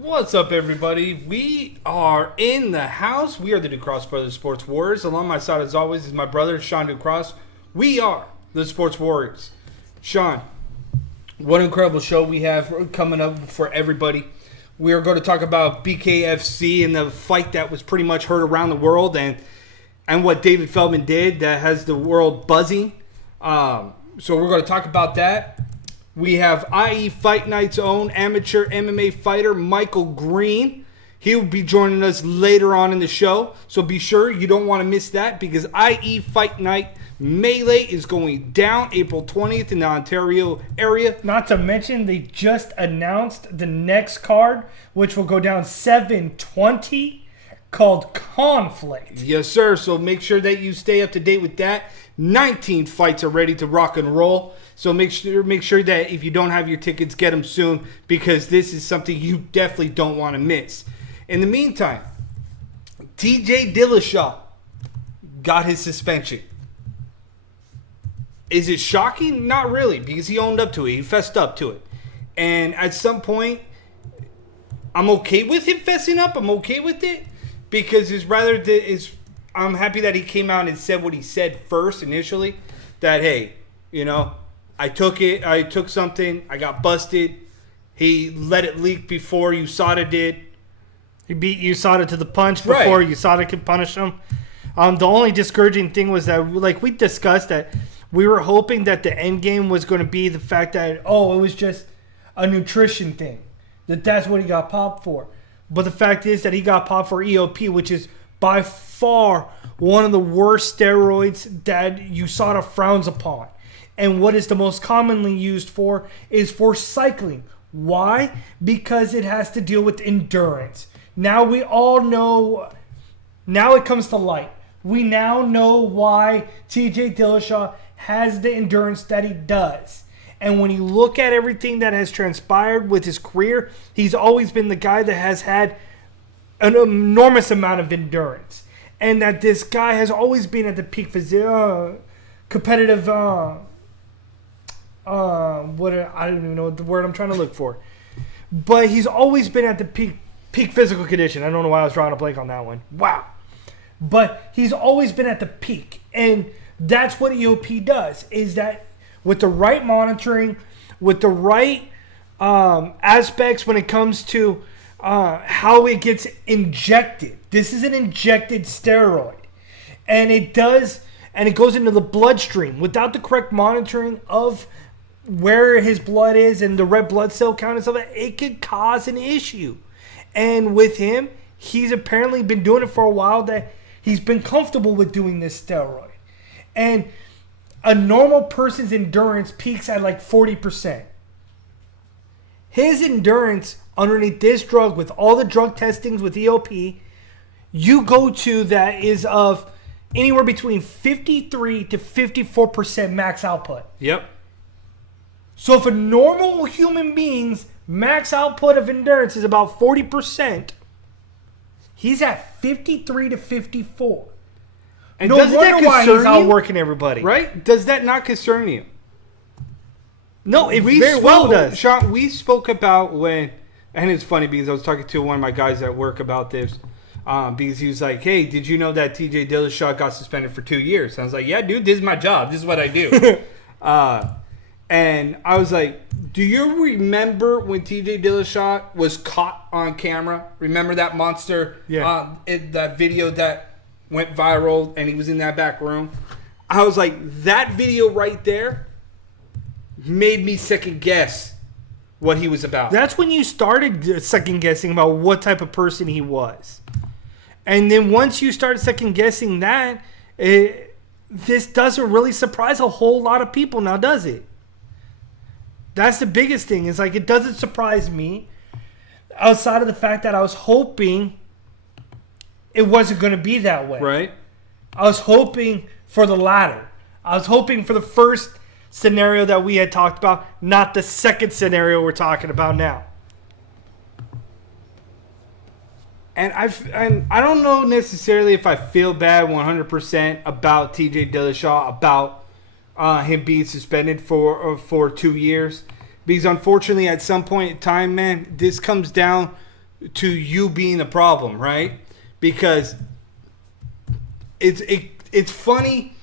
What's up, everybody? We are in the house. We are the Ducross Brothers Sports Warriors. Along my side, as always, is my brother, Sean Ducross. We are the Sports Warriors. Sean, what an incredible show we have coming up for everybody. We are going to talk about BKFC and the fight that was pretty much heard around the world and what David Feldman did that has the world buzzing. So we're going to talk about that. We have IE Fight Night's own amateur MMA fighter, Michael Green. He will be joining us later on in the show. So be sure you don't want to miss that because IE Fight Night Melee is going down April 20th in the Ontario area. Not to mention, they just announced the next card, which will go down 7/20, called Conflict. Yes, sir. So make sure that you stay up to date with that. 19 fights are ready to rock and roll. So make sure that if you don't have your tickets, get them soon because this is something you definitely don't want to miss. In the meantime, TJ Dillashaw got his suspension. Is it shocking? Not really, because he owned up to it. He fessed up to it. And at some point, I'm okay with him fessing up. I'm okay with it because I'm happy that he came out and said what he said first initially. That, hey, I took something. I got busted. He let it leak before USADA did. He beat USADA to the punch before USADA could punish him. The only discouraging thing was that, like we discussed, that we were hoping that the end game was going to be the fact that, it was just a nutrition thing. That's what he got popped for. But the fact is that he got popped for EOP, which is by far one of the worst steroids that USADA frowns upon. And what is the most commonly used for is for cycling. Why? Because it has to deal with endurance. Now we all know, now it comes to light. We now know why TJ Dillashaw has the endurance that he does. And when you look at everything that has transpired with his career, he's always been the guy that has had an enormous amount of endurance. And that this guy has always been at the peak competitive... I don't even know what the word I'm trying to look for. But he's always been at the peak physical condition. I don't know why I was drawing a blank on that one. Wow. But he's always been at the peak. And that's what EOP does, is that with the right monitoring, with the right aspects when it comes to how it gets injected. This is an injected steroid. And it goes into the bloodstream. Without the correct monitoring of where his blood is and the red blood cell count and stuff, it could cause an issue. And with him, he's apparently been doing it for a while, that he's been comfortable with doing this steroid. And a normal person's endurance peaks at like 40%. His endurance underneath this drug, with all the drug testings with EOP, you go to that is of anywhere between 53 to 54% max output. Yep. So if a normal human being's max output of endurance is about 40%, he's at 53 to 54. And no doesn't wonder that why concern he's you? outworking everybody. Right? Does that not concern you? No, it very well does. Sean, we spoke about when, and it's funny because I was talking to one of my guys at work about this. Because he was like, hey, did you know that TJ Dillashaw got suspended for 2 years? And I was like, yeah, dude, this is my job. This is what I do. And I was like, do you remember when TJ Dillashaw was caught on camera? Remember that monster? Yeah. That video that went viral and he was in that back room? I was like, that video right there made me second guess what he was about. That's when you started second guessing about what type of person he was. And then once you start second guessing that, this doesn't really surprise a whole lot of people now, does it? That's the biggest thing. It's like, it doesn't surprise me outside of the fact that I was hoping it wasn't going to be that way. Right. I was hoping for the latter. I was hoping for the first scenario that we had talked about, not the second scenario we're talking about now. And I don't know necessarily if I feel bad 100% about TJ Dillashaw, about him being suspended for 2 years. Because unfortunately, at some point in time, man, this comes down to you being the problem, right? Because it's funny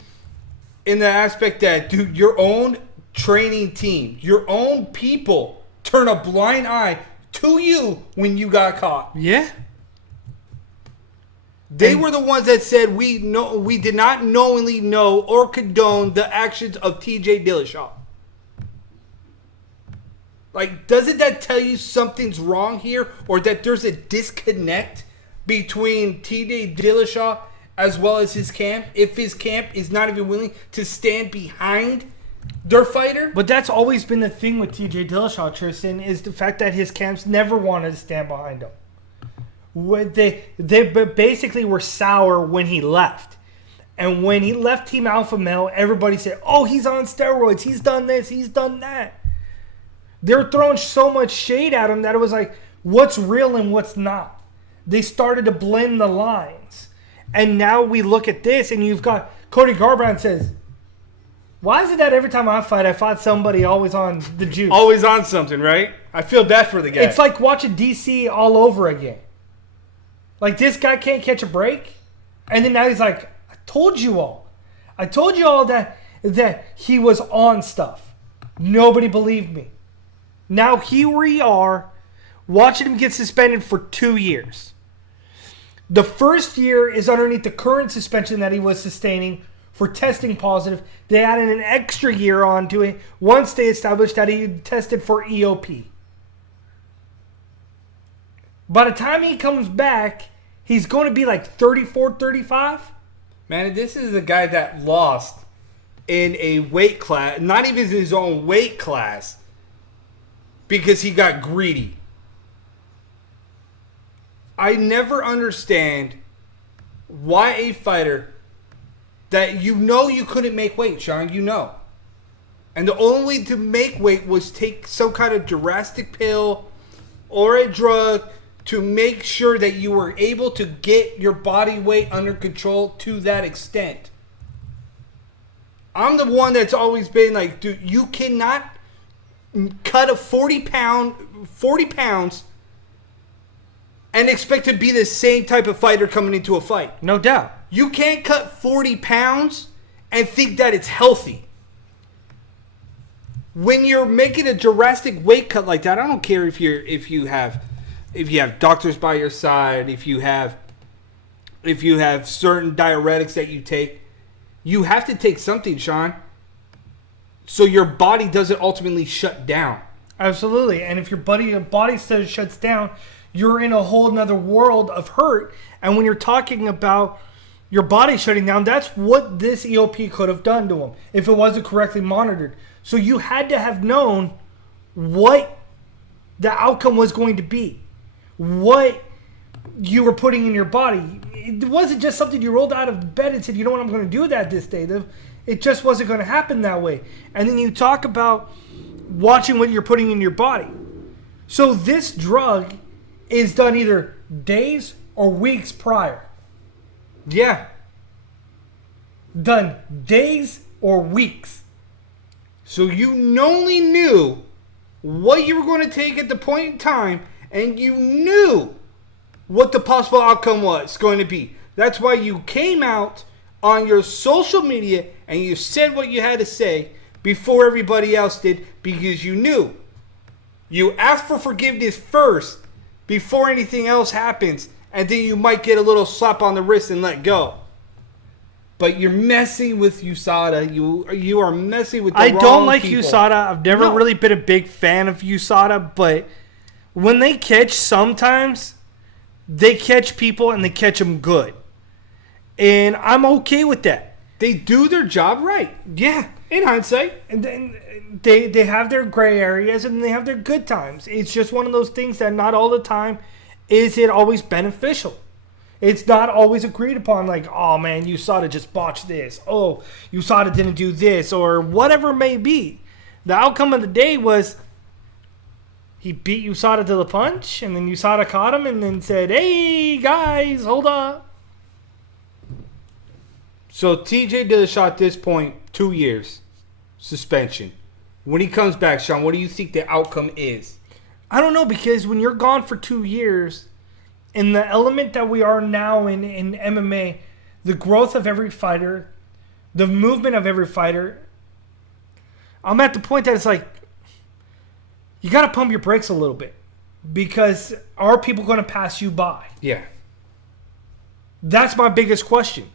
in the aspect that, dude, your own training team, your own people turn a blind eye to you when you got caught. Yeah. They were the ones that said we did not knowingly know or condone the actions of TJ Dillashaw. Like, doesn't that tell you something's wrong here, or that there's a disconnect between TJ Dillashaw as well as his camp? If his camp is not even willing to stand behind their fighter? But that's always been the thing with TJ Dillashaw, Tristan, is the fact that his camps never wanted to stand behind him. They basically were sour when he left. And when he left Team Alpha Male, everybody said, oh, he's on steroids. He's done this. He's done that. They were throwing so much shade at him that it was like, what's real and what's not? They started to blend the lines. And now we look at this, and you've got Cody Garbrandt says, why is it that every time I fought somebody always on the juice? Always on something, right? I feel bad for the guy. It's like watching DC all over again. Like, this guy can't catch a break. And then now he's like, I told you all. I told you all that he was on stuff. Nobody believed me. Now here we are watching him get suspended for 2 years. The first year is underneath the current suspension that he was sustaining for testing positive. They added an extra year onto it once they established that he tested for EOP. By the time he comes back, he's going to be like 34, 35. Man, this is a guy that lost in a weight class, not even his own weight class, because he got greedy. I never understand why a fighter that you couldn't make weight, Sean, and the only way to make weight was take some kind of drastic pill or a drug to make sure that you were able to get your body weight under control to that extent. I'm the one that's always been like, dude, you cannot cut a 40 pounds and expect to be the same type of fighter coming into a fight. No doubt. You can't cut 40 pounds and think that it's healthy. When you're making a drastic weight cut like that, I don't care if you have doctors by your side, if you have certain diuretics that you take, you have to take something, Sean, so your body doesn't ultimately shut down. Absolutely. And if your body shuts down, you're in a whole nother world of hurt. And when you're talking about your body shutting down, that's what this EOP could have done to him if it wasn't correctly monitored. So you had to have known what the outcome was going to be, what you were putting in your body. It wasn't just something you rolled out of bed and said, you know what, I'm going to do that this day. It just wasn't going to happen that way. And then you talk about watching what you're putting in your body. So this drug is done either days or weeks prior. Yeah. Done days or weeks. So you only knew what you were going to take at the point in time, and you knew what the possible outcome was going to be. That's why you came out on your social media and you said what you had to say before everybody else did, because you knew. You asked for forgiveness first before anything else happens, and then you might get a little slap on the wrist and let go. But you're messing with USADA. You are messing with the wrong people. I don't like USADA. I've never really been a big fan of USADA, but when they catch, sometimes they catch people and they catch them good. And I'm okay with that. They do their job right. Yeah, in hindsight. And then they have their gray areas and they have their good times. It's just one of those things that not all the time is it always beneficial. It's not always agreed upon, like, oh man, USADA just botched this. Oh, USADA didn't do this, or whatever it may be. The outcome of the day was he beat USADA to the punch, and then USADA caught him and then said, hey, guys, hold up. So TJ Dillashaw at this point, 2 years suspension. When he comes back, Sean, what do you think the outcome is? I don't know, because when you're gone for 2 years, in the element that we are now in MMA, the growth of every fighter, the movement of every fighter, I'm at the point that it's like, you got to pump your brakes a little bit. Because are people going to pass you by? Yeah. That's my biggest question.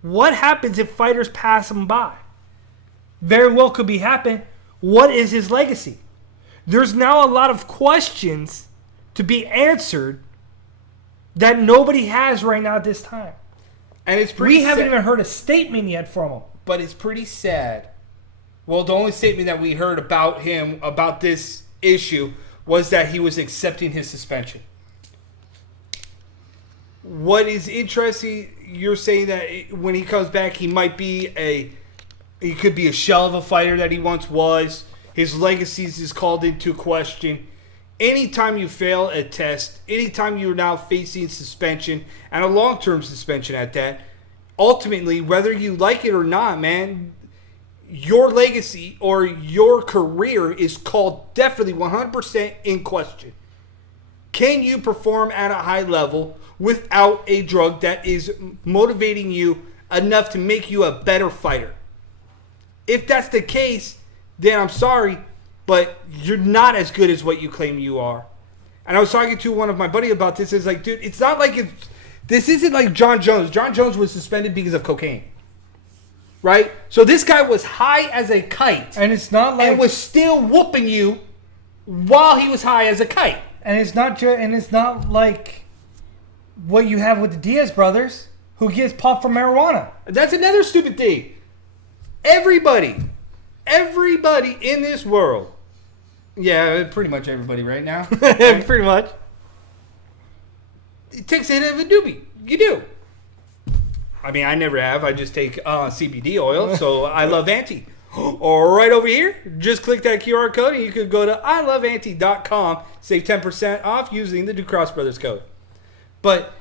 What happens if fighters pass him by? Very well could be happen. What is his legacy? There's now a lot of questions to be answered that nobody has right now at this time. And it's pretty We haven't even heard a statement yet from him. But it's pretty sad. Well, the only statement that we heard about him, about this issue, was that he was accepting his suspension. What is interesting, you're saying that when he comes back, he could be a shell of a fighter that he once was. His legacy is called into question. Anytime you fail a test, anytime you're now facing suspension, and a long-term suspension at that, ultimately, whether you like it or not, man, your legacy or your career is called definitely 100% in question. Can you perform at a high level without a drug that is motivating you enough to make you a better fighter? If that's the case, then I'm sorry, but you're not as good as what you claim you are. And I was talking to one of my buddies about this. It's like, dude, it's not like this isn't like John Jones. John Jones was suspended because of cocaine. Right? So this guy was high as a kite. And it's not like... And was still whooping you while he was high as a kite. And it's not like what you have with the Diaz brothers, who gets popped for marijuana. That's another stupid thing. Everybody in this world, yeah, pretty much everybody right now. Right? Pretty much. It takes a hit of a doobie. You do. I mean, I never have. I just take CBD oil, so I Love Auntie. Or right over here, just click that QR code and you could go to iloveauntie.com, save 10% off using the Ducross Brothers code. But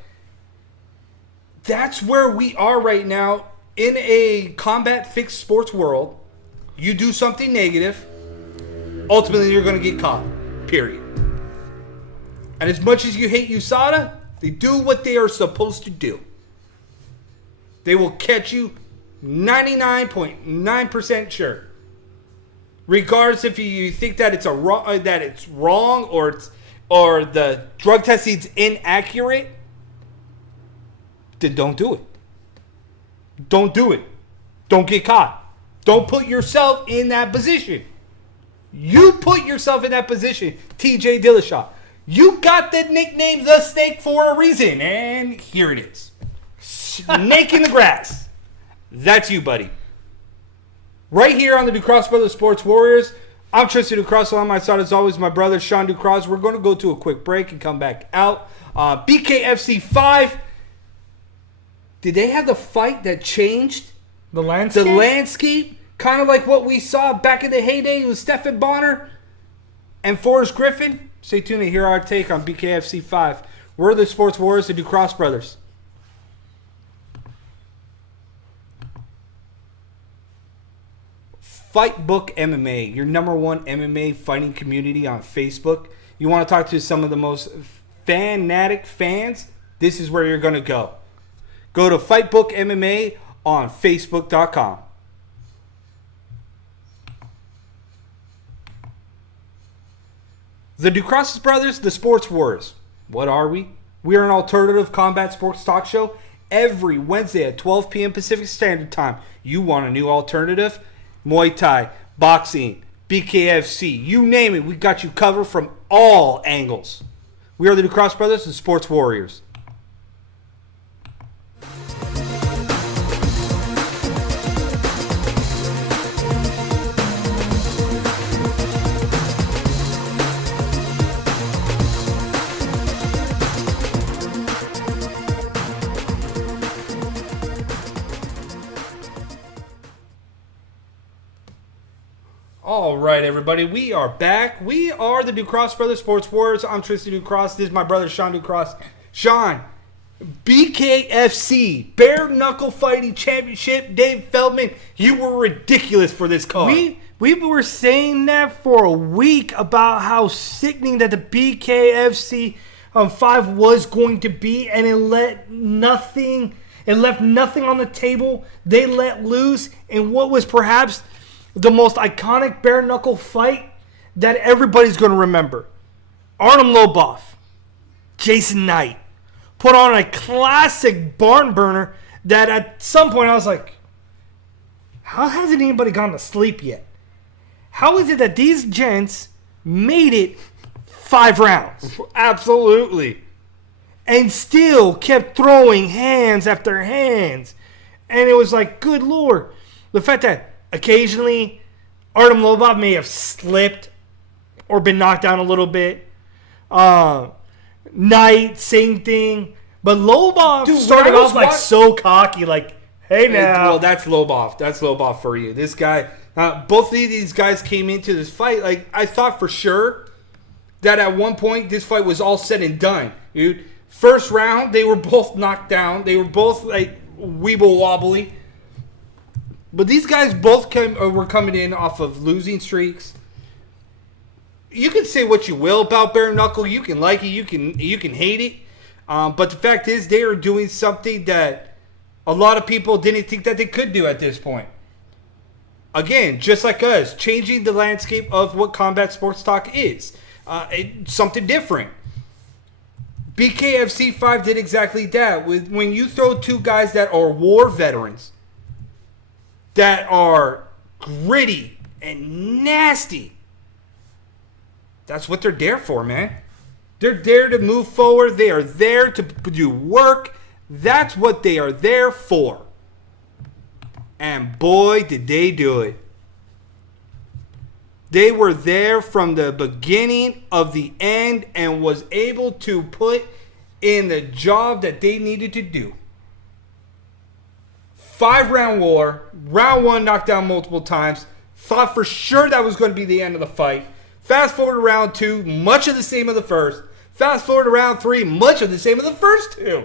that's where we are right now in a combat fixed sports world. You do something negative, ultimately you're going to get caught, period. And as much as you hate USADA, they do what they are supposed to do. They will catch you 99.9% sure. Regardless if you think that it's wrong or the drug testing's inaccurate, then don't do it. Don't do it. Don't get caught. Don't put yourself in that position. You put yourself in that position, TJ Dillashaw. You got the nickname The Snake for a reason, and here it is. Snake in the grass. That's you, buddy. Right here on the Ducross Brothers Sports Warriors. I'm Tristan Ducross. On my side, as always, my brother, Sean Ducross. We're going to go to a quick break and come back out. BKFC 5. Did they have the fight that changed the landscape? The landscape? Kind of like what we saw back in the heyday with Stephen Bonner and Forrest Griffin. Stay tuned to hear our take on BKFC 5. We're the Sports Warriors, the Ducross Brothers. Fight Book MMA, your number one MMA fighting community on Facebook. You want to talk to some of the most fanatic fans? This is where you're going to go. Go to Fight Book MMA on Facebook.com. The Ducross Brothers, the Sports Wars. What are we? We are an alternative combat sports talk show every Wednesday at 12 p.m. Pacific Standard Time. You want a new alternative? Muay Thai, boxing, BKFC, you name it. We got you covered from all angles. We are the Ducross Brothers, the Sports Warriors. All right, everybody, we are back. We are the Ducross Brothers Sports Warriors. I'm Tristan Ducross. This is my brother, Sean Ducross. Sean, BKFC, Bare Knuckle Fighting Championship, Dave Feldman, you were ridiculous for this card. We were saying that for a week about how sickening that the BKFC 5 was going to be, and it left nothing on the table. They let loose in what was perhaps the most iconic bare knuckle fight that everybody's going to remember. Artem Lobov, Jason Knight put on a classic barn burner that at some point I was like, how hasn't anybody gone to sleep yet? How is it that these gents made it 5 rounds? Absolutely. And still kept throwing hands after hands. And it was like, good Lord. The fact that occasionally Artem Lobov may have slipped or been knocked down a little bit. Knight, same thing. But Lobov started off like so cocky, like, hey now. Well, that's Lobov. That's Lobov for you. This guy, both of these guys came into this fight. Like, I thought for sure that at one point this fight was all said and done. Dude, first round, they were both knocked down. They were both like weeble wobbly. But these guys both were coming in off of losing streaks. You can say what you will about bare knuckle. You can like it. You can hate it. But the fact is, they are doing something that a lot of people didn't think that they could do at this point. Again, just like us, changing the landscape of what combat sports talk is. Something different. BKFC 5 did exactly that. When you throw two guys that are war veterans, that are gritty and nasty, that's what they're there for, man. They're there to move forward. They are there to do work. That's what they are there for. And boy, did they do it. They were there from the beginning of the end and was able to put in the job that they needed to do. 5-round war. Round 1 knocked down multiple times. Thought for sure that was going to be the end of the fight. Fast forward to round 2, much of the same of the first. Fast forward to round 3, much of the same of the first 2.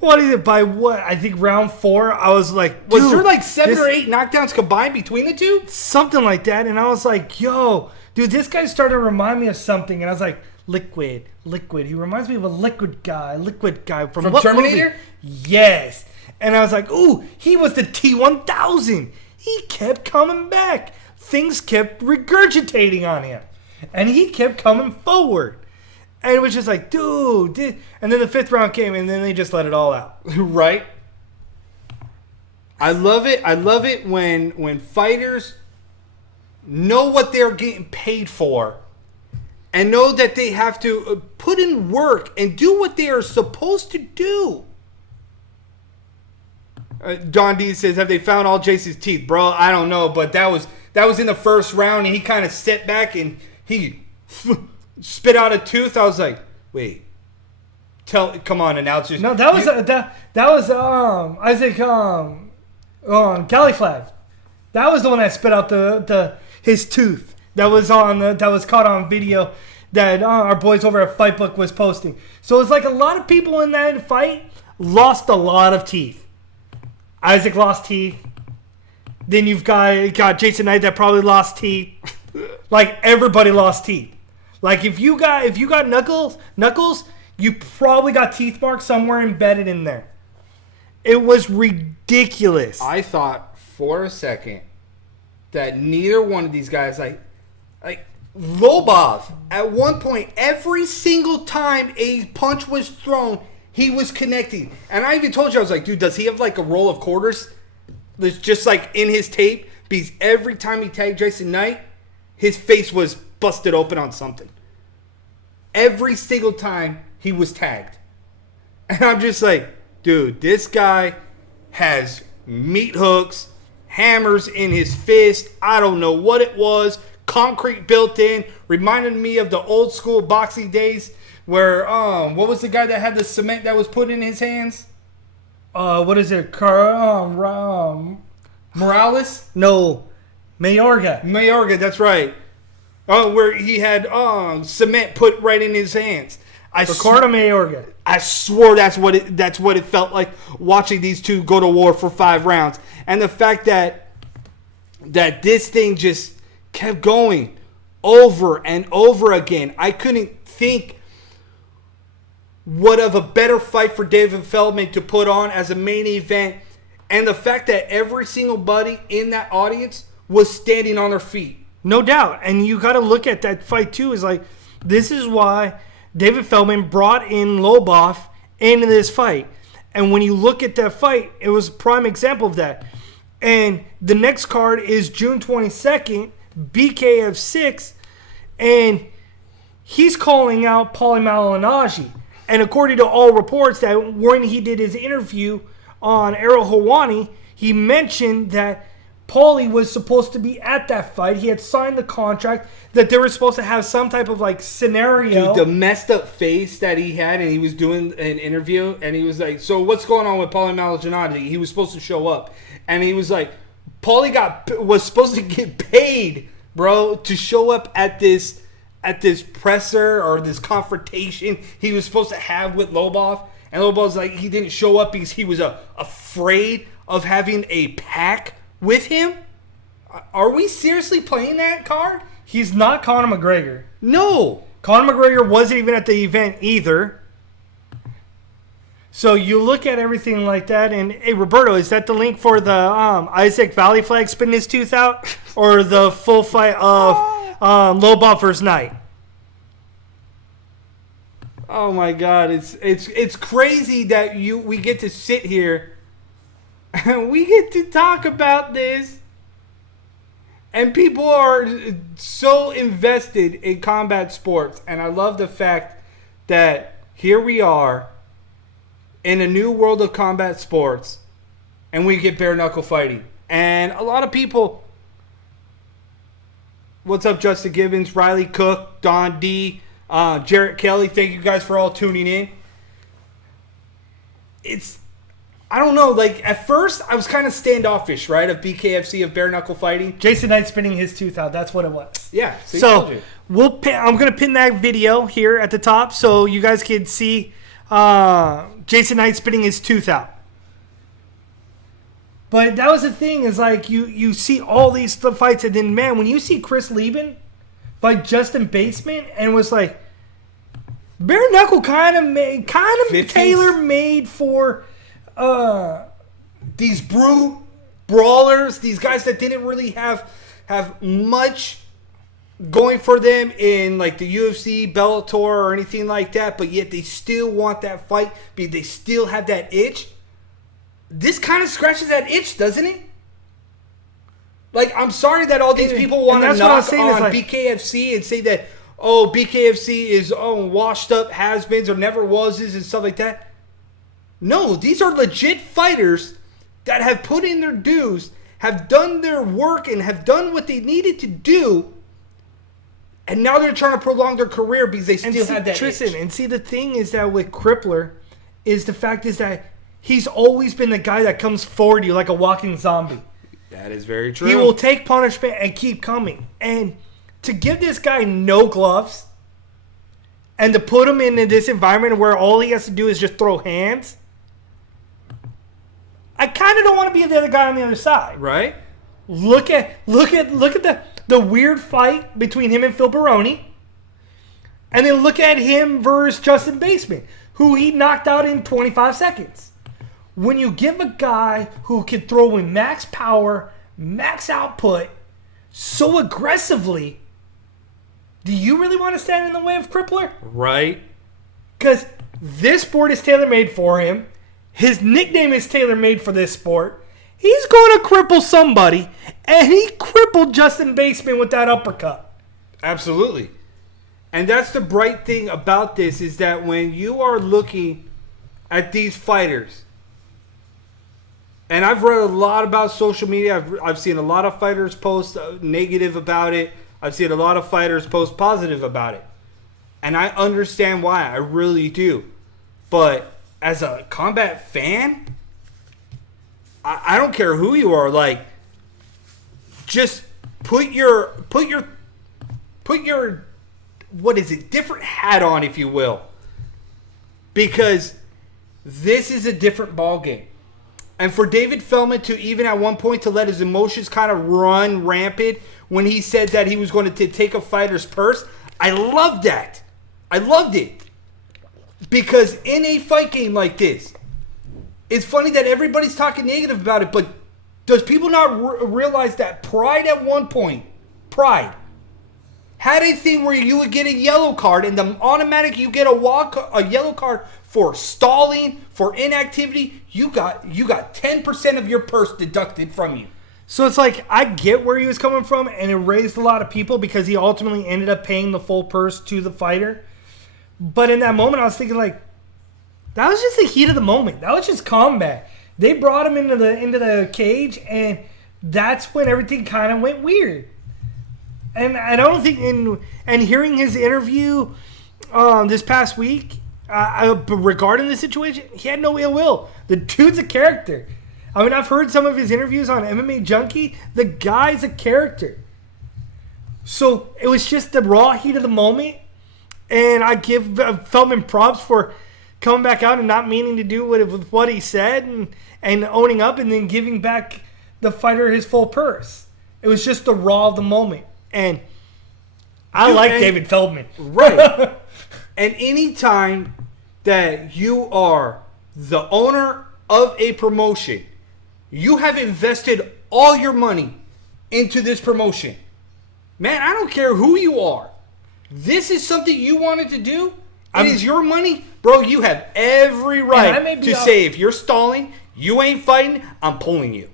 What is it? By what? I think round 4, I was like, was there like 7 or 8 knockdowns combined between the two? Something like that. And I was like, yo, dude, this guy started to remind me of something. And I was like, Liquid. He reminds me of a liquid guy from what Terminator? Movie? Yes. And I was like, ooh, he was the T-1000. He kept coming back. Things kept regurgitating on him. And he kept coming forward. And it was just like, dude. And then the 5th round came, and then they just let it all out. Right? I love it. I love it when fighters know what they're getting paid for and know that they have to put in work and do what they are supposed to do. Don D says, have they found all Jason's teeth? Bro, I don't know, but that was in the first round, and he kind of stepped back, and he spit out a tooth. I was like, wait. Come on, announcers. No, that was Isaac Galliflag. That was the one that spit out his tooth. That was caught on video that our boys over at Fightbook was posting. So it's like a lot of people in that fight lost a lot of teeth. Isaac lost teeth. Then you've got Jason Knight that probably lost teeth. Like everybody lost teeth. Like if you got knuckles, you probably got teeth marks somewhere embedded in there. It was ridiculous. I thought for a second that neither one of these guys, like Lobov, at one point, every single time a punch was thrown, he was connecting. And I even told you, I was like, dude, does he have like a roll of quarters that's just like in his tape? Because every time he tagged Jason Knight, his face was busted open on something. Every single time he was tagged. And I'm just like, dude, this guy has meat hooks, hammers in his fist. I don't know what it was. Concrete built in. Reminded me of the old school boxing days where, what was the guy that had the cement that was put in his hands? What is it? Morales? No. Mayorga, that's right. Where he had cement put right in his hands. Ricardo Mayorga. I swore that's what it felt like watching these two go to war for 5 rounds. And the fact that that this thing just kept going over and over again. I couldn't think what of a better fight for David Feldman to put on as a main event. And the fact that every single buddy in that audience was standing on their feet. No doubt. And you got to look at that fight too. Is like, this is why David Feldman brought in Lobov into this fight. And when you look at that fight, it was a prime example of that. And the next card is June 22nd, BKF6. And he's calling out Paulie Malignaggi. And according to all reports, that when he did his interview on Ariel Helwani, he mentioned that Paulie was supposed to be at that fight. He had signed the contract, that they were supposed to have some type of like scenario. Dude, the messed up face that he had, and he was doing an interview, and he was like, so what's going on with Paulie Malignaggi? He was supposed to show up. And he was like, Paulie was supposed to get paid, bro, to show up at this presser or this confrontation he was supposed to have with Lobov. And Lobov's like, he didn't show up because he was afraid of having a pack with him. Are we seriously playing that card? He's not Conor McGregor. No. Conor McGregor wasn't even at the event either. So you look at everything like that, and hey, Roberto, is that the link for the Isaac Valley flag spinning his tooth out, or the full fight of Lobov versus Knight? Oh my God, it's crazy that we get to sit here and we get to talk about this, and people are so invested in combat sports. And I love the fact that here we are in a new world of combat sports, and we get bare knuckle fighting. And a lot of people, what's up, Justin Gibbons, Riley Cook, Don D, Jarrett Kelly, thank you guys for all tuning in. I don't know, like at first I was kind of standoffish, right, of BKFC, of bare knuckle fighting. Jason Knight spinning his tooth out, that's what it was. Yeah. So I'm going to pin that video here at the top so you guys can see Jason Knight spitting his tooth out. But that was the thing, is like you see all these fights, and then man, when you see Chris Leben fight Justin Bateman, and was like, bare knuckle kind of tailor made for these brute brawlers, these guys that didn't really have much going for them in like the UFC, Bellator, or anything like that, but yet they still want that fight because they still have that itch. This kind of scratches that itch, doesn't it? Like, I'm sorry that all these people want to knock on like, BKFC and say that, oh, BKFC is washed up has-beens or never was-es and stuff like that. No, these are legit fighters that have put in their dues, have done their work, and have done what they needed to do. And now they're trying to prolong their career because they still have that itch. And see, the thing is that with Crippler, is the fact is that he's always been the guy that comes forward to you like a walking zombie. That is very true. He will take punishment and keep coming. And to give this guy no gloves and to put him in this environment where all he has to do is just throw hands, I kind of don't want to be the other guy on the other side. Right? Look at the weird fight between him and Phil Baroni. And then look at him versus Justin Bateman, who he knocked out in 25 seconds. When you give a guy who can throw in max power, max output, so aggressively, do you really want to stand in the way of Crippler? Right. Because this sport is tailor-made for him. His nickname is tailor-made for this sport. He's going to cripple somebody, and he crippled Justin Bateman with that uppercut. Absolutely. And that's the bright thing about this, is that when you are looking at these fighters, and I've read a lot about social media. I've seen a lot of fighters post negative about it. I've seen a lot of fighters post positive about it. And I understand why. I really do. But as a combat fan, I don't care who you are. Like, just put your what is it, different hat on, if you will. Because this is a different ball game. And for David Feldman to even at one point to let his emotions kind of run rampant when he said that he was going to take a fighter's purse, I loved that. I loved it. Because in a fight game like this, it's funny that everybody's talking negative about it, but does people not realize that Pride at one point, Pride, had a thing where you would get a yellow card, and the automatic you get a yellow card for stalling, for inactivity, you got 10% of your purse deducted from you. So it's like, I get where he was coming from, and it raised a lot of people because he ultimately ended up paying the full purse to the fighter. But in that moment, I was thinking, like, that was just the heat of the moment. That was just combat. They brought him into the cage, and that's when everything kind of went weird. And I don't think, and hearing his interview this past week regarding the situation, he had no ill will. The dude's a character. I mean, I've heard some of his interviews on MMA Junkie. The guy's a character. So it was just the raw heat of the moment. And I give Feldman props for coming back out and not meaning to do with what he said and owning up and then giving back the fighter his full purse. It was just the raw of the moment. And I like David Feldman. Right. And anytime that you are the owner of a promotion, you have invested all your money into this promotion. Man, I don't care who you are. This is something you wanted to do. It is your money. Bro, you have every right to say if you're stalling, you ain't fighting, I'm pulling you.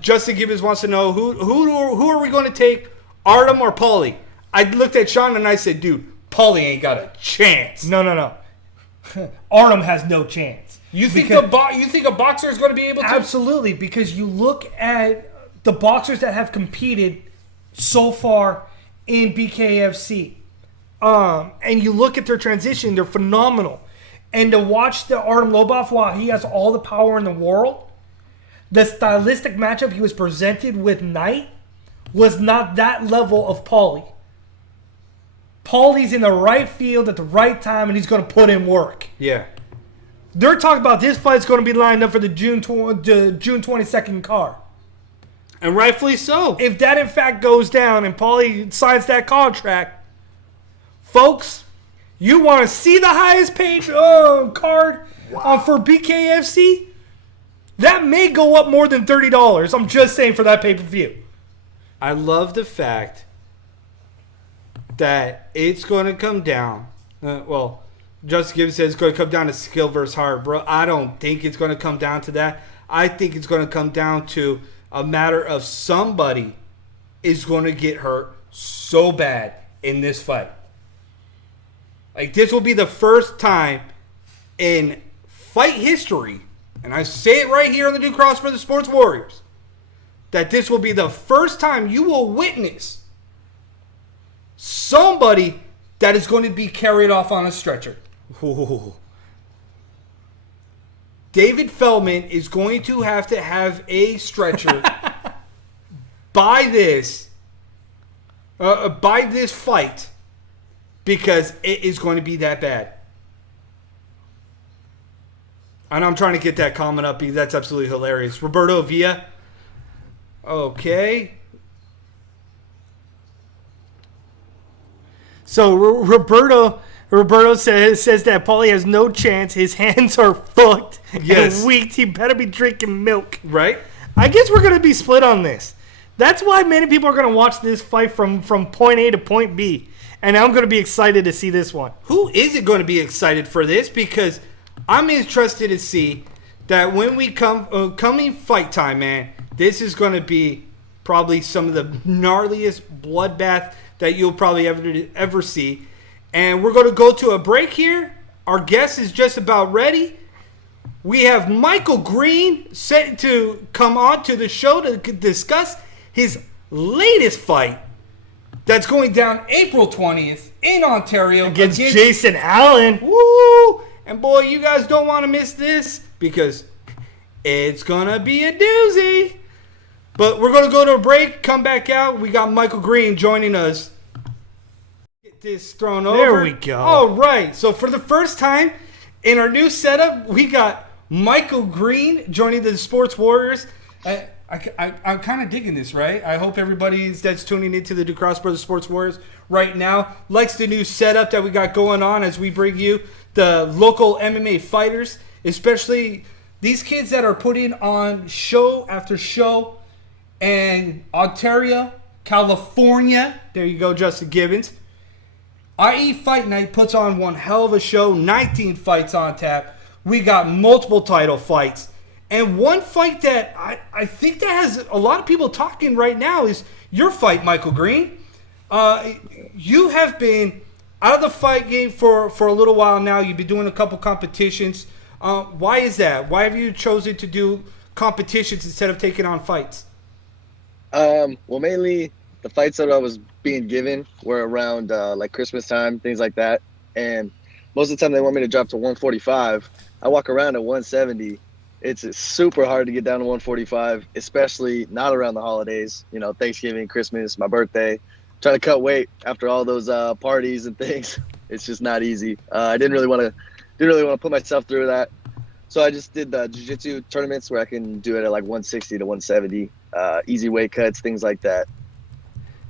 Justin Gibbons wants to know, who are we going to take, Artem or Paulie? I looked at Sean and I said, dude, Paulie ain't got a chance. No. Artem has no chance. You think a boxer is going to be able to? Absolutely, because you look at the boxers that have competed so far in BKFC, and you look at their transition, they're phenomenal. And to watch the Artem Lobov, while he has all the power in the world, the stylistic matchup he was presented with Knight was not that level of Paulie. Paulie's in the right field at the right time, and he's going to put in work. Yeah. They're talking about this fight's going to be lined up for the June 22nd card. And rightfully so. If that, in fact, goes down and Paulie signs that contract, folks, you want to see the highest paid card for BKFC? That may go up more than $30. I'm just saying for that pay-per-view. I love the fact that it's going to come down. Justin Gibbs says it's going to come down to skill versus heart. Bro, I don't think it's going to come down to that. I think it's going to come down to a matter of somebody is going to get hurt so bad in this fight. Like, this will be the first time in fight history, and I say it right here on the New Cross Brothers Sports Warriors, that this will be the first time you will witness somebody that is going to be carried off on a stretcher. Ooh. David Feldman is going to have a stretcher by this fight because it is going to be that bad. And I'm trying to get that comment up because that's absolutely hilarious. Roberto Villa. Okay. So Roberto says that Paulie has no chance. His hands are fucked and weak. He better be drinking milk. Right. I guess we're going to be split on this. That's why many people are going to watch this fight from point A to point B. And I'm going to be excited to see this one. Who isn't going to be excited for this? Because I'm interested to see that when we coming fight time, man, this is going to be probably some of the gnarliest bloodbath that you'll probably ever see. And we're going to go to a break here. Our guest is just about ready. We have Michael Green set to come on to the show to discuss his latest fight that's going down April 20th in Ontario against Jason Allen. Woo! And boy, you guys don't want to miss this because it's going to be a doozy. But we're going to go to a break, come back out. We got Michael Green joining us. Get this thrown over. There we go. All right. So for the first time In our new setup, we got Michael Green joining the Sports Warriors. I'm kind of digging this, right? I hope everybody that's tuning into the Ducross Brothers Sports Warriors right now likes the new setup that we got going on as we bring you the local MMA fighters, especially these kids that are putting on show after show in Ontario, California. There you go, Justin Gibbons. IE Fight Night puts on one hell of a show, 19 fights on tap. We got multiple title fights. And one fight that I think that has a lot of people talking right now is your fight, Michael Green. You have been out of the fight game for a little while now. You've been doing a couple competitions. Why is that? Why have you chosen to do competitions instead of taking on fights? Well, mainly the fights that I was being given were around like Christmas time, things like that. And most of the time they want me to drop to 145. I walk around at 170. It's super hard to get down to 145, especially not around the holidays. You know, Thanksgiving, Christmas, my birthday. Trying to cut weight after all those parties and things. It's just not easy. I didn't really want to put myself through that. So I just did the jiu-jitsu tournaments where I can do it at like 160 to 170, easy weight cuts, things like that.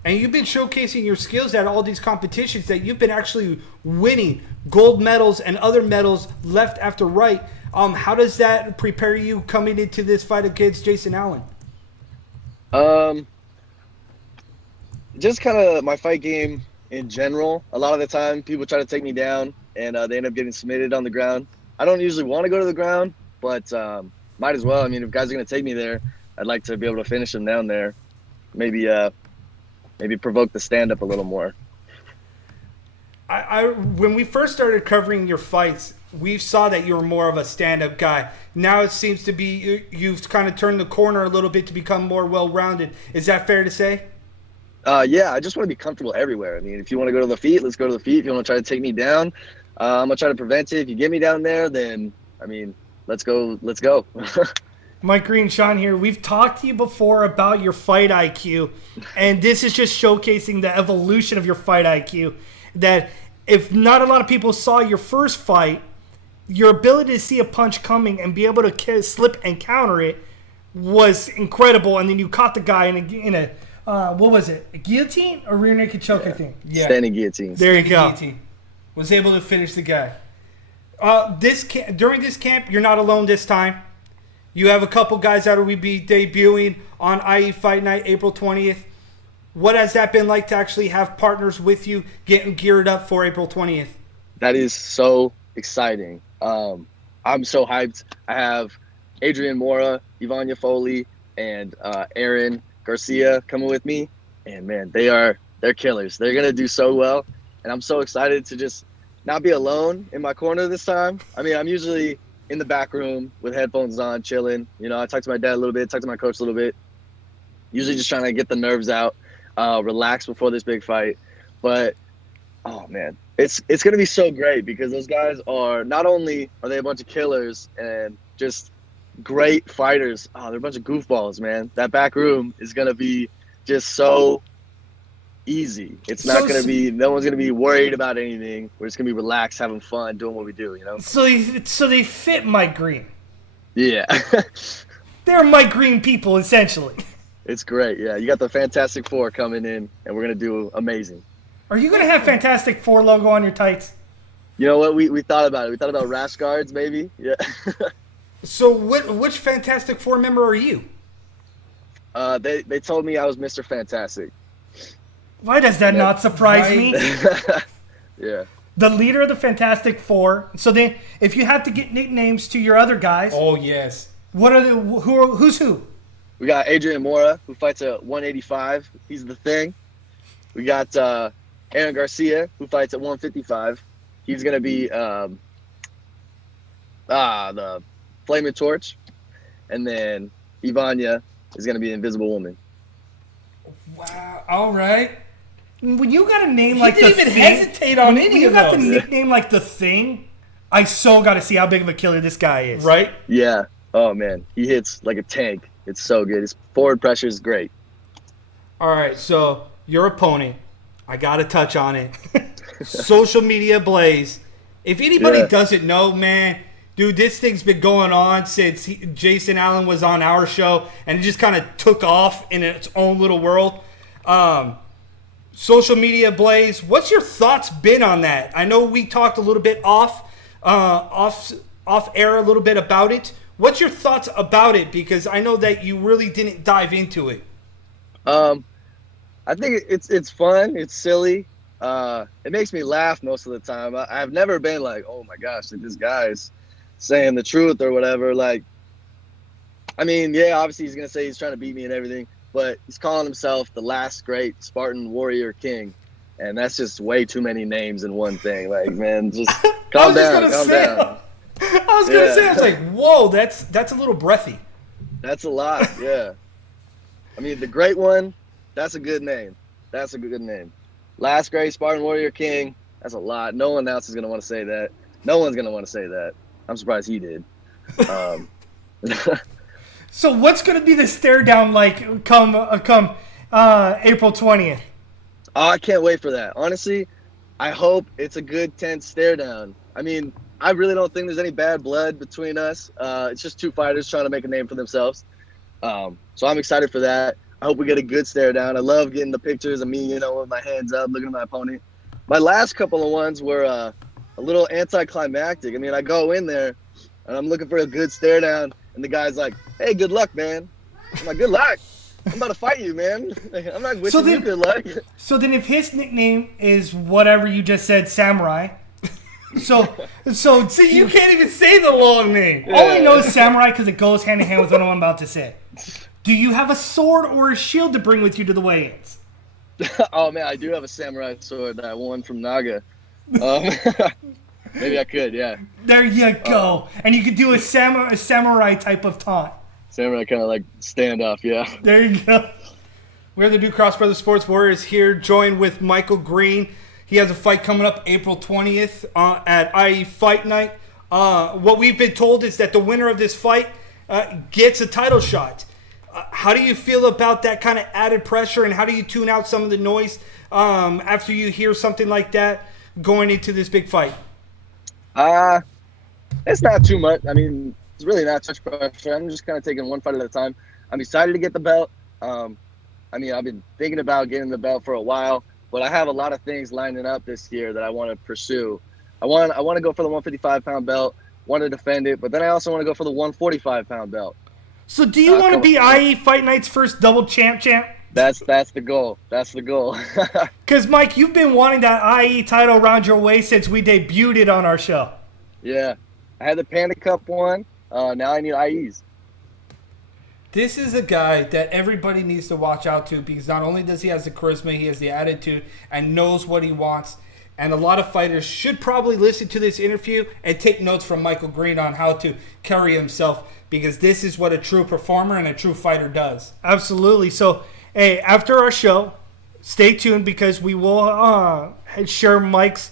And you've been showcasing your skills at all these competitions that you've been actually winning gold medals and other medals left after right. How does that prepare you coming into this fight against Jason Allen? Just kind of my fight game in general. A lot of the time, people try to take me down, and they end up getting submitted on the ground. I don't usually want to go to the ground, but might as well. I mean, if guys are going to take me there, I'd like to be able to finish them down there. Maybe provoke the stand-up a little more. When we first started covering your fights, we saw that you were more of a stand-up guy. Now it seems to be you've kind of turned the corner a little bit to become more well-rounded. Is that fair to say? Yeah, I just want to be comfortable everywhere. I mean, if you want to go to the feet, let's go to the feet. If you want to try to take me down, I'm going to try to prevent it. If you get me down there, then, I mean, let's go. Let's go. Mike Green, Sean here. We've talked to you before about your fight IQ, and this is just showcasing the evolution of your fight IQ. That if not a lot of people saw your first fight, your ability to see a punch coming and be able to slip and counter it was incredible. And then you caught the guy in a what was it? A guillotine or rear naked choke? I think. Yeah. Standing guillotine. There you go. Guillotine. Was able to finish the guy. During this camp, you're not alone this time. You have a couple guys that will be debuting on IE Fight Night, April 20th. What has that been like to actually have partners with you getting geared up for April 20th? That is so exciting. I'm so hyped. I have Adrian Mora, Ivania Foley, and Aaron Garcia coming with me. And, man, they're killers. They're going to do so well. And I'm so excited to just not be alone in my corner this time. I mean, I'm usually in the back room with headphones on, chilling. You know, I talk to my dad a little bit, talk to my coach a little bit. Usually just trying to get the nerves out, relax before this big fight. But, oh, man, it's going to be so great because those guys are, not only are they a bunch of killers and just great fighters, they're a bunch of goofballs, man. That back room is going to be just so easy. It's not going to be, no one's going to be worried about anything. We're just going to be relaxed, having fun, doing what we do, you know? So they fit Mike Green. Yeah. They're Mike Green people, essentially. It's great, yeah. You got the Fantastic Four coming in, and we're going to do amazing. Are you going to have Fantastic Four logo on your tights? You know what? We thought about it. We thought about rash guards, maybe. Yeah. So which Fantastic Four member are you? They told me I was Mr. Fantastic. Why does that not surprise me? Yeah. The leader of the Fantastic Four. So then, if you have to get nicknames to your other guys, oh yes, what are who's who? We got Adrian Mora, who fights at 185. He's the thing. We got Aaron Garcia, who fights at 155. He's gonna be the Flaming Torch, and then Ivania is gonna be Invisible Woman. Wow! All right. When you got a name like the Thing, hesitate on any when you of got those. the nickname like the Thing, I so got to see how big of a killer this guy is. Right? Yeah. Oh man, he hits like a tank. It's so good. His forward pressure is great. All right. So your opponent, I got to touch on it. Social media blaze. If anybody Yeah. doesn't know, man, dude, this thing's been going on since Jason Allen was on our show, and it just kind of took off in its own little world. Social media, Blaze, what's your thoughts been on that? I know we talked a little bit off air a little bit about it. What's your thoughts about it? Because I know that you really didn't dive into it. I think it's fun. It's silly. It makes me laugh most of the time. I've never been like, oh my gosh, like this guy's saying the truth or whatever. Like, I mean, yeah, obviously he's gonna say he's trying to beat me and everything, but he's calling himself the last great Spartan warrior king, and that's just way too many names in one thing. Like, man, just calm down. I was gonna say, I was like, whoa, that's a little breathy. That's a lot. Yeah. I mean, the great one. That's a good name. That's a good name. Last great Spartan warrior king. That's a lot. No one else is going to want to say that. No one's going to want to say that. I'm surprised he did. So what's going to be the stare down like come April 20th? Oh, I can't wait for that. Honestly, I hope it's a good, tense stare down. I mean, I really don't think there's any bad blood between us. It's just two fighters trying to make a name for themselves. So I'm excited for that. I hope we get a good stare down. I love getting the pictures of me, with my hands up, looking at my opponent. My last couple of ones were a little anticlimactic. I mean, I go in there, and I'm looking for a good stare down, and the guy's like, hey, good luck, man. I'm like, good luck. I'm about to fight you, man. I'm not wishing you good luck. So then if his nickname is whatever you just said, Samurai, so you can't even say the long name. All I know is Samurai because it goes hand in hand with what I'm about to say. Do you have a sword or a shield to bring with you to the weigh-ins? Oh, man, I do have a samurai sword that I won from Naga. Maybe I could, yeah. There you go. And you could do a samurai type of taunt. Samurai kind of like standoff, yeah. There you go. We're the New Cross Brothers Sports Warriors here, joined with Michael Green. He has a fight coming up April 20th at IE Fight Night. What we've been told is that the winner of this fight gets a title shot. How do you feel about that kind of added pressure, and how do you tune out some of the noise after you hear something like that going into this big fight? It's not too much. I mean, it's really not such pressure. I'm just kind of taking one fight at a time. I'm excited to get the belt. I mean, I've been thinking about getting the belt for a while, but I have a lot of things lining up this year that I want to pursue. I want to go for the 155-pound belt, want to defend it, but then I also want to go for the 145-pound belt. So do you want to be IE Fight Night's first double champ? That's the goal. That's the goal. Because, Mike, you've been wanting that IE title around your waist since we debuted it on our show. Yeah. I had the Panda Cup one. Now I need IEs. This is a guy that everybody needs to watch out to because not only does he have the charisma, he has the attitude and knows what he wants. And a lot of fighters should probably listen to this interview and take notes from Michael Green on how to carry himself, because this is what a true performer and a true fighter does. Absolutely. So, hey, after our show, stay tuned because we will share Mike's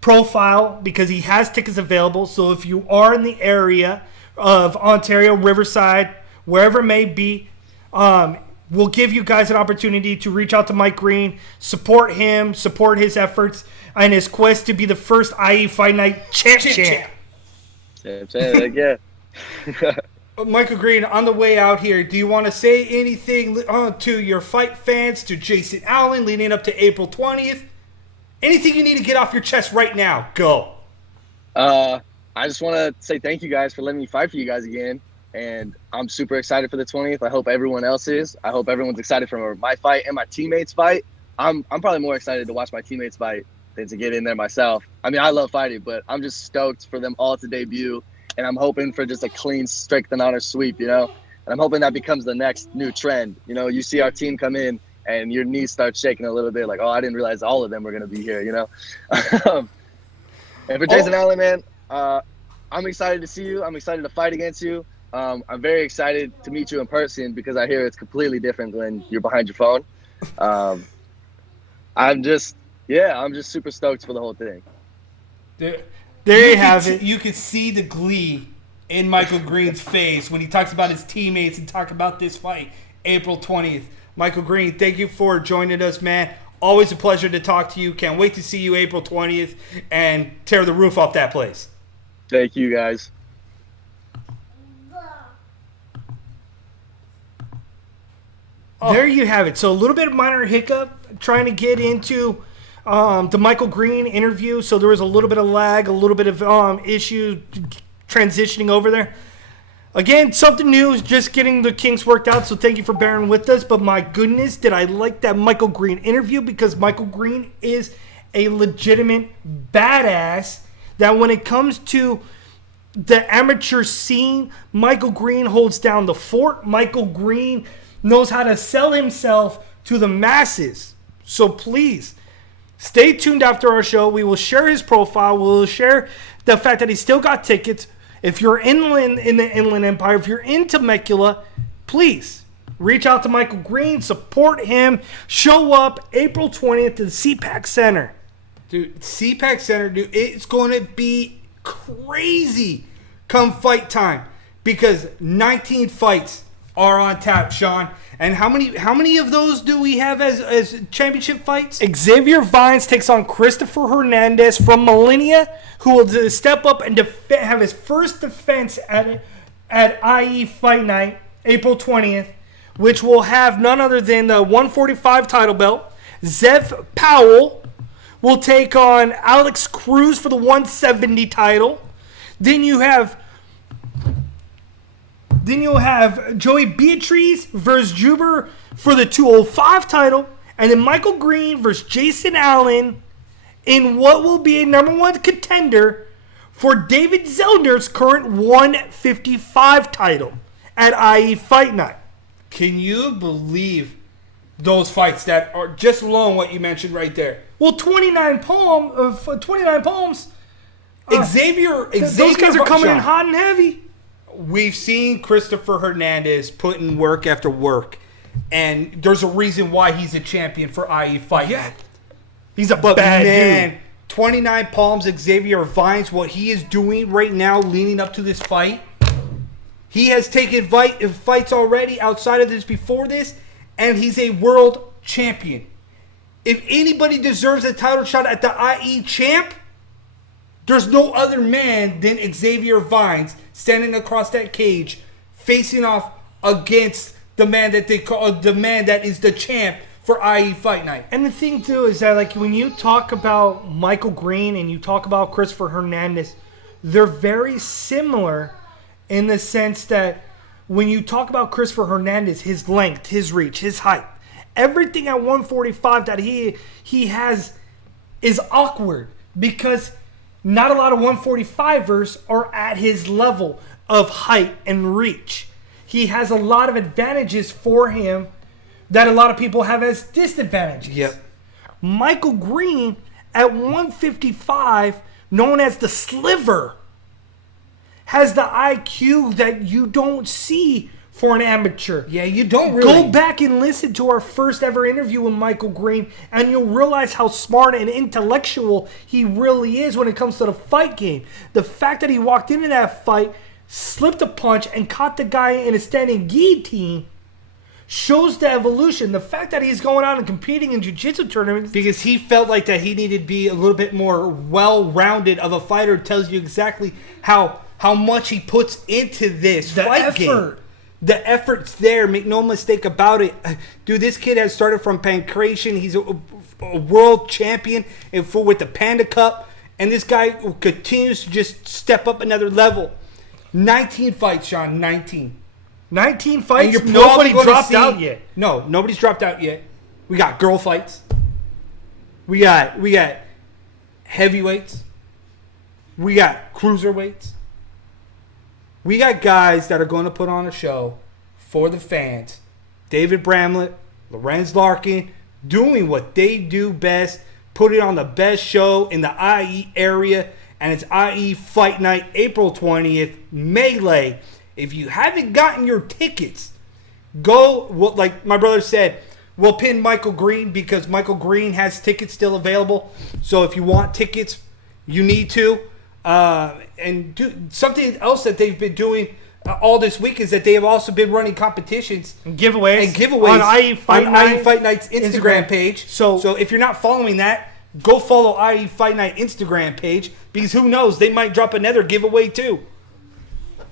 profile because he has tickets available. So if you are in the area of Ontario, Riverside, wherever it may be, we'll give you guys an opportunity to reach out to Mike Green, support him, support his efforts, and his quest to be the first IE Fight Night champ. Yeah. Michael Green, on the way out here, do you want to say anything to your fight fans, to Jason Allen leading up to April 20th? Anything you need to get off your chest right now? Go. I just want to say thank you guys for letting me fight for you guys again. And I'm super excited for the 20th. I hope everyone else is. I hope everyone's excited for my fight and my teammates' fight. I'm probably more excited to watch my teammates fight than to get in there myself. I mean, I love fighting, but I'm just stoked for them all to debut. And I'm hoping for just a clean strength and honor sweep, And I'm hoping that becomes the next new trend. You see our team come in and your knees start shaking a little bit like, oh, I didn't realize all of them were going to be here, And for Jason Allen, man, I'm excited to see you. I'm excited to fight against you. I'm very excited to meet you in person because I hear it's completely different when you're behind your phone. I'm just super stoked for the whole thing. There you have it. You can see the glee in Michael Green's face when he talks about his teammates and talk about this fight, April 20th. Michael Green, thank you for joining us, man. always a pleasure to talk to you. Can't wait to see you April 20th and tear the roof off that place. Thank you, guys. There you have it. So a little bit of minor hiccup trying to get into the Michael Green interview. So there was a little bit of lag, a little bit of issue transitioning over there. Again, something new is just getting the kinks worked out. So thank you for bearing with us. But my goodness, did I like that Michael Green interview, because Michael Green is a legitimate badass that when it comes to the amateur scene, Michael Green holds down the fort. Michael Green knows how to sell himself to the masses. So please, stay tuned after our show. We will share his profile. We will share the fact that he still got tickets. If you're in the Inland Empire, if you're in Temecula, please reach out to Michael Green. Support him. Show up April 20th to the CPAC Center. Dude, CPAC Center, dude, it's going to be crazy come fight time, because 19 fights are on tap, Sean. And how many of those do we have as championship fights? Xavier Vines takes on Christopher Hernandez from Millennia, who will step up and have his first defense at IE Fight Night, April 20th, which will have none other than the 145 title belt. Zev Powell will take on Alex Cruz for the 170 title. Then you'll have Joey Beatriz versus Juber for the 205 title. And then Michael Green versus Jason Allen in what will be a number one contender for David Zellner's current 155 title at IE Fight Night. Can you believe those fights that are just alone what you mentioned right there? Well, 29 palms. Xavier, Those guys are coming in hot and heavy. We've seen Christopher Hernandez put in work after work, and there's a reason why he's a champion for IE Fight. Yeah. He's a But bad man, dude. 29 palms, Xavier Vines, what he is doing right now leading up to this fight, he has taken fights already outside of this before this, and he's a world champion. If anybody deserves a title shot at the IE champ, there's no other man than Xavier Vines standing across that cage, facing off against the man that they call the man that is the champ for IE Fight Night. And the thing too is that, like, when you talk about Michael Green and you talk about Christopher Hernandez, they're very similar in the sense that when you talk about Christopher Hernandez, his length, his reach, his height, everything at 145 that he has is awkward, because not a lot of 145ers are at his level of height and reach. He has a lot of advantages for him that a lot of people have as disadvantages. Yep. Michael Green at 155, known as the Sliver, has the IQ that you don't see for an amateur. Yeah, you don't really. Go back and listen to our first ever interview with Michael Green, and you'll realize how smart and intellectual he really is when it comes to the fight game. The fact that he walked into that fight, slipped a punch, and caught the guy in a standing guillotine shows the evolution. The fact that he's going out and competing in jiu-jitsu tournaments, because he felt like that he needed to be a little bit more well-rounded of a fighter, tells you exactly how much he puts into this fight game. The effort's there. Make no mistake about it. Dude, this kid has started from pancration. He's a world champion with the Panda Cup. And this guy continues to just step up another level. 19 fights, Sean. 19 fights. And nobody dropped out yet. No, nobody's dropped out yet. We got girl fights. We got heavyweights. We got cruiserweights. We got guys that are going to put on a show for the fans. David Bramlett, Lorenz Larkin, doing what they do best, putting on the best show in the IE area, and it's IE Fight Night, April 20th, Melee. If you haven't gotten your tickets, go, like my brother said, we'll pin Michael Green because Michael Green has tickets still available. So if you want tickets, you need to. And do something else that they've been doing all this week is that they have also been running competitions And giveaways on IE Fight Fight Night's Instagram page. So if you're not following that, go follow IE Fight Night Instagram page, because who knows, they might drop another giveaway too.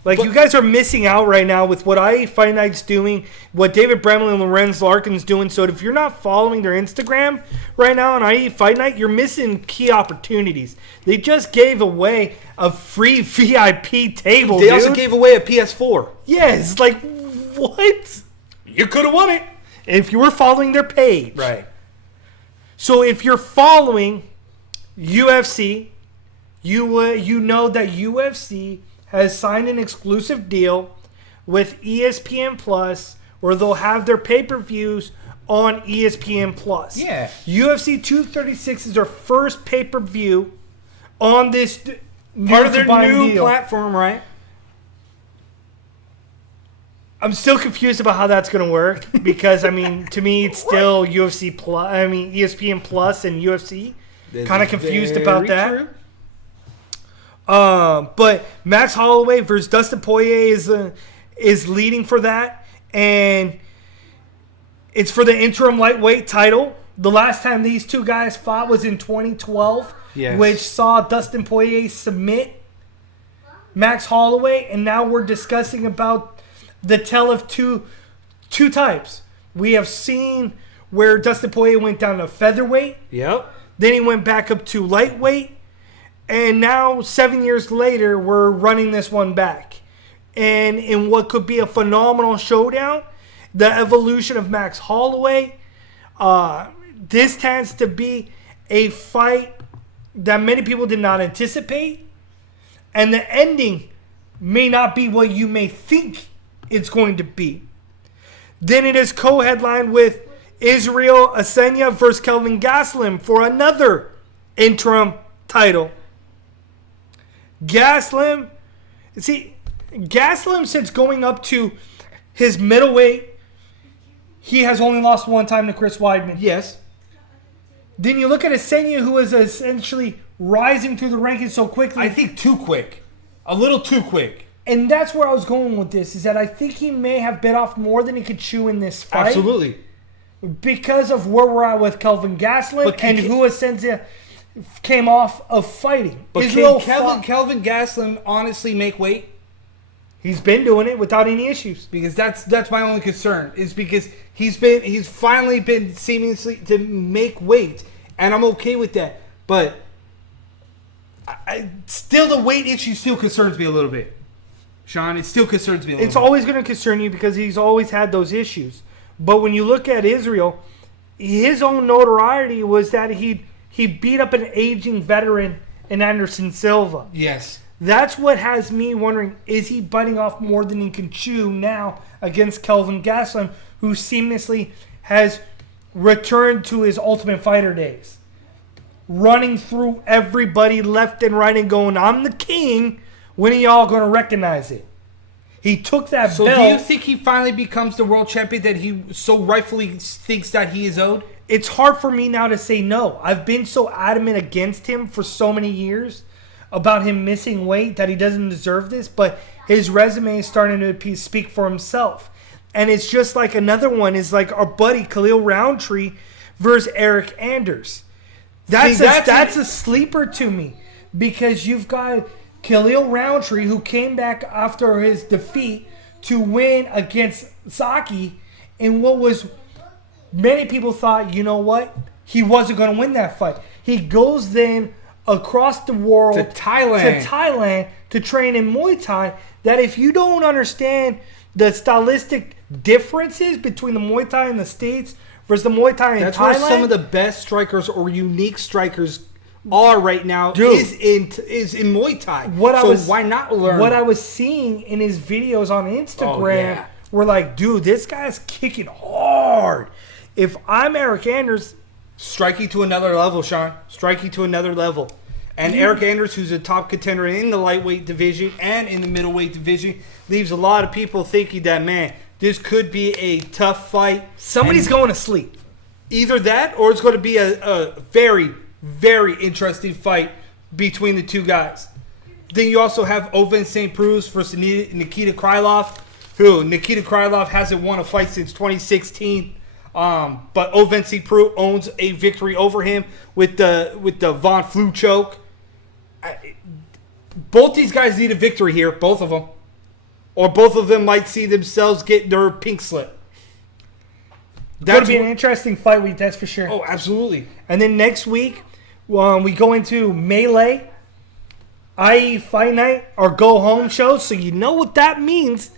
You guys are missing out right now with what IE Fight Night's doing, what David Bramley and Lorenz Larkin's doing. So if you're not following their Instagram right now on IE Fight Night, you're missing key opportunities. They just gave away a free VIP table, They also gave away a PS4. Yes, what? You could have won it. If you were following their page. Right. So if you're following UFC, you know that UFC has signed an exclusive deal with ESPN Plus, where they'll have their pay-per-views on ESPN Plus. Yeah. UFC 236 is their first pay-per-view on this Part of their new deal. platform, right? I'm still confused about how that's going to work because, to me, it's still UFC Plus. ESPN Plus and UFC. Kind of confused about that. True. But Max Holloway versus Dustin Poirier is leading for that, and it's for the interim lightweight title. The last time these two guys fought was in 2012, which saw Dustin Poirier submit Max Holloway, and now we're discussing about the tale of two types. We have seen where Dustin Poirier went down to featherweight. Yep. Then he went back up to lightweight. And now, 7 years later, we're running this one back. And in what could be a phenomenal showdown, the evolution of Max Holloway, this tends to be a fight that many people did not anticipate. And the ending may not be what you may think it's going to be. Then it is co-headlined with Israel Adesanya versus Kelvin Gastelum for another interim title. Gastelum, since going up to his middleweight, he has only lost one time to Chris Weidman. Yes. Then you look at Adesanya, who is essentially rising through the rankings so quickly. I think too quick. A little too quick. And that's where I was going with this, is that I think he may have bit off more than he could chew in this fight. Absolutely. Because of where we're at with Kelvin Gastelum and who Adesanya came off of fighting. But can Kelvin Gastelum honestly make weight? He's been doing it without any issues. Because that's my only concern, is because he's finally been seemingly to make weight, and I'm okay with that. But still, the weight issue still concerns me a little bit. Sean, it still concerns me a little bit. It's always going to concern you because he's always had those issues. But when you look at Israel, his own notoriety was that he beat up an aging veteran in Anderson Silva. Yes. That's what has me wondering, is he biting off more than he can chew now against Kelvin Gastelum, who seamlessly has returned to his Ultimate Fighter days? Running through everybody left and right and going, I'm the king. When are y'all going to recognize it? He took that belt. So do you think he finally becomes the world champion that he so rightfully thinks that he is owed? It's hard for me now to say no. I've been so adamant against him for so many years about him missing weight that he doesn't deserve this, but his resume is starting to speak for himself. And it's just like another one is like our buddy Khalil Roundtree versus Eric Anders. That's a sleeper to me, because you've got Khalil Roundtree, who came back after his defeat to win against Saki in what was, many people thought, you know what, he wasn't going to win that fight. He goes then across the world to Thailand to train in Muay Thai. That if you don't understand the stylistic differences between the Muay Thai in the States versus the Muay Thai in Thailand. That's where some of the best strikers or unique strikers are right now. Is in Muay Thai. Why not learn? What I was seeing in his videos on Instagram were like, dude, this guy's kicking hard. If I'm Eric Anders, striking to another level, Sean. Striking to another level. And Eric Anders, who's a top contender in the lightweight division and in the middleweight division, leaves a lot of people thinking that, man, this could be a tough fight. Somebody's going to sleep. Either that, or it's going to be a very, very interesting fight between the two guys. Then you also have Oven St. Preux versus Nikita Krylov, who Nikita Krylov hasn't won a fight since 2016. But Oven St. Preux owns a victory over him with the Von Flue choke. Both these guys need a victory here, both of them. Or both of them might see themselves get their pink slip. That's going to be an interesting fight week, that's for sure. Oh, absolutely. And then next week, we go into Melee, i.e. Fight Night, our go-home show. So you know what that means.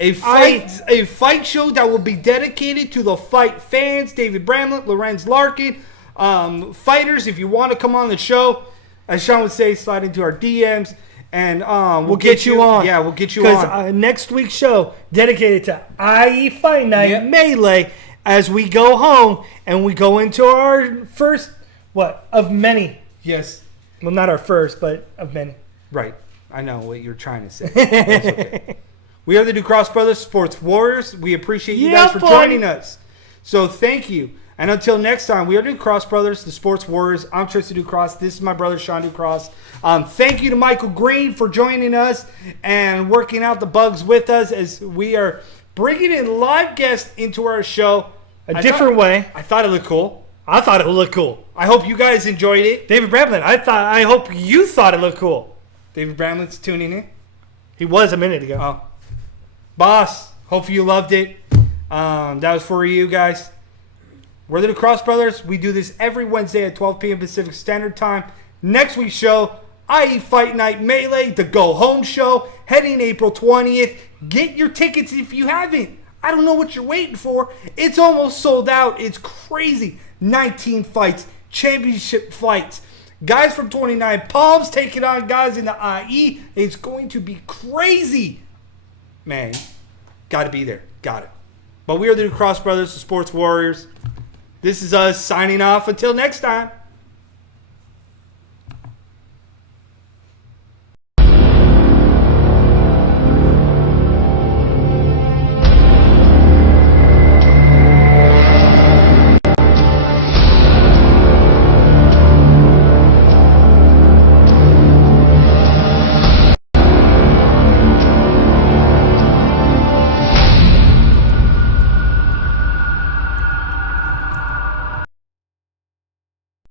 A fight show that will be dedicated to the fight fans. David Bramlett, Lorenz Larkin, fighters. If you want to come on the show, as Sean would say, slide into our DMs. And we'll get you on. Yeah, we'll get you on. Because next week's show dedicated to IE Fight Night Melee as we go home and we go into our first, of many. Yes. Well, not our first, but of many. Right. I know what you're trying to say. That's okay. We are the Ducross Brothers Sports Warriors. We appreciate you guys for joining us. So thank you. And until next time, we are the Ducross Brothers, the Sports Warriors. I'm Tristan Ducross. This is my brother, Sean Ducross. Thank you to Michael Green for joining us and working out the bugs with us as we are bringing in live guests into our show. A different way. I thought it looked cool. I thought it looked cool. I hope you guys enjoyed it. David Bramlett, I hope you thought it looked cool. David Bramlett's tuning in. He was a minute ago. Oh. Boss, hope you loved it. That was for you guys. We're the Cross Brothers. We do this every Wednesday at 12 p.m. Pacific Standard Time. Next week's show, IE Fight Night Melee, the Go Home Show, heading April 20th. Get your tickets if you haven't. I don't know what you're waiting for. It's almost sold out. It's crazy. 19 fights, championship fights. Guys from 29 Palms taking on guys in the IE. It's going to be crazy. Man, got to be there. Got it. But we are the Cross Brothers, the Sports Warriors. This is us signing off. Until next time.